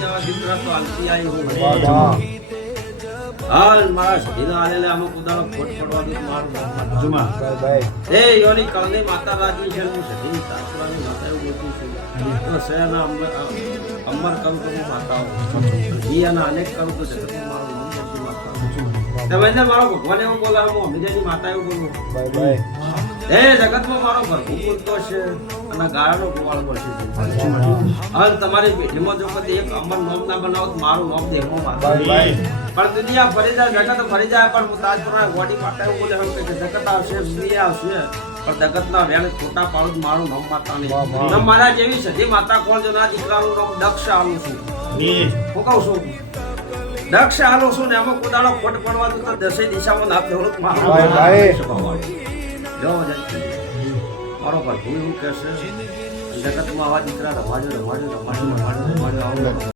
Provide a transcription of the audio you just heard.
વખતે આવા દીકરા તો હાલતી આવી હું હાલ મારા સધીના આલેલે આમાં કુદાળો ખોટ પડવા દઉં મારું જુમા એ યોની કળની માતા રાજી છે હું સધી તાસરાની માતા એવું બોલતી છું તો શહેરના અંબર કરું તો હું માતા ઈ અને અનેક કરું તો જગતમાં મારું મન કરતી માતા તમે અંદર મારો ભગવાન એવું બોલે હું અમીજાની માતા એવું બોલું એ જગતમાં મારો ભરપૂર બોલતો છે અને ગાળાનો ગોવાળ બોલશે હાલ તમારી પેઢીમાં જો કદી એક અમર નોમ ના બનાવો તો મારું નોમ દેખો માતા પણ દુનિયા ફરી જાય જગત ફરી જાય પણ હું તાજપુરા ગોડી માતા એવું બોલે કે જગત આવશે દુનિયા આવશે પણ જગતના વેણ ખોટા પાડું મારું નામ માતા નહીં મારા જેવી સધી માતા કોણ જો ના દીકરાનું નામ દક્ષ આલું છું હું કહું છું દક્ષ આલું છું ને એમાં કોદાળો ખોટ પડવા તો દસે દિશામાં ના ફેવડું મારું મારો પર હું એવું કહેશે જગતમાં આવા દીકરા રમાજો